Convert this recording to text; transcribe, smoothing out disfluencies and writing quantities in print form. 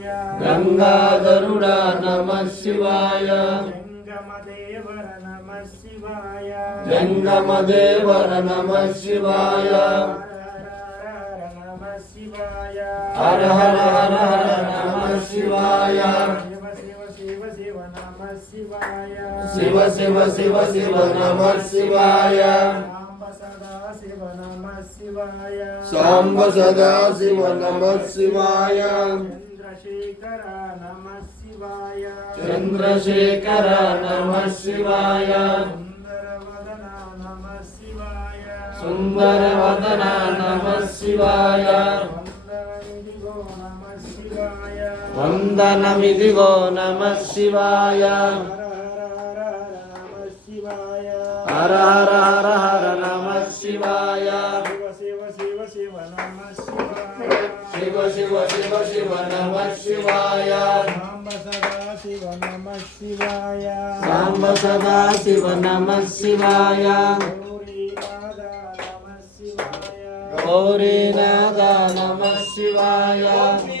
गंगाधरुड़ा नमः शिवाय जंगमदेवर नमः शिवाय जंगमदेवर नमः शिवाय नमः शिवाय हर हर हर हर नमः शिवाय शिव शिव शिव नमः शिवाय शिव शिव शिव शिव नमः शिवाय सांब सदा शिव नमः शिवाय चंद्रशेखर नमः शिवाय चंद्रशेखर नमः शिवाय सुंदरवदन नमः शिवाय वंदनमिदिगो नमः शिवाय हर हर हर हर नमः शिवाय शिव शिव शिव नमः शिवाय शिव शिव शिव शिव नमः शिवाय सांब सदा शिव नमः शिवाय सांब सदा शिव नमः शिवाय गौरीनाथ नमः शिवाय गौरीनाथ नमः शिवाय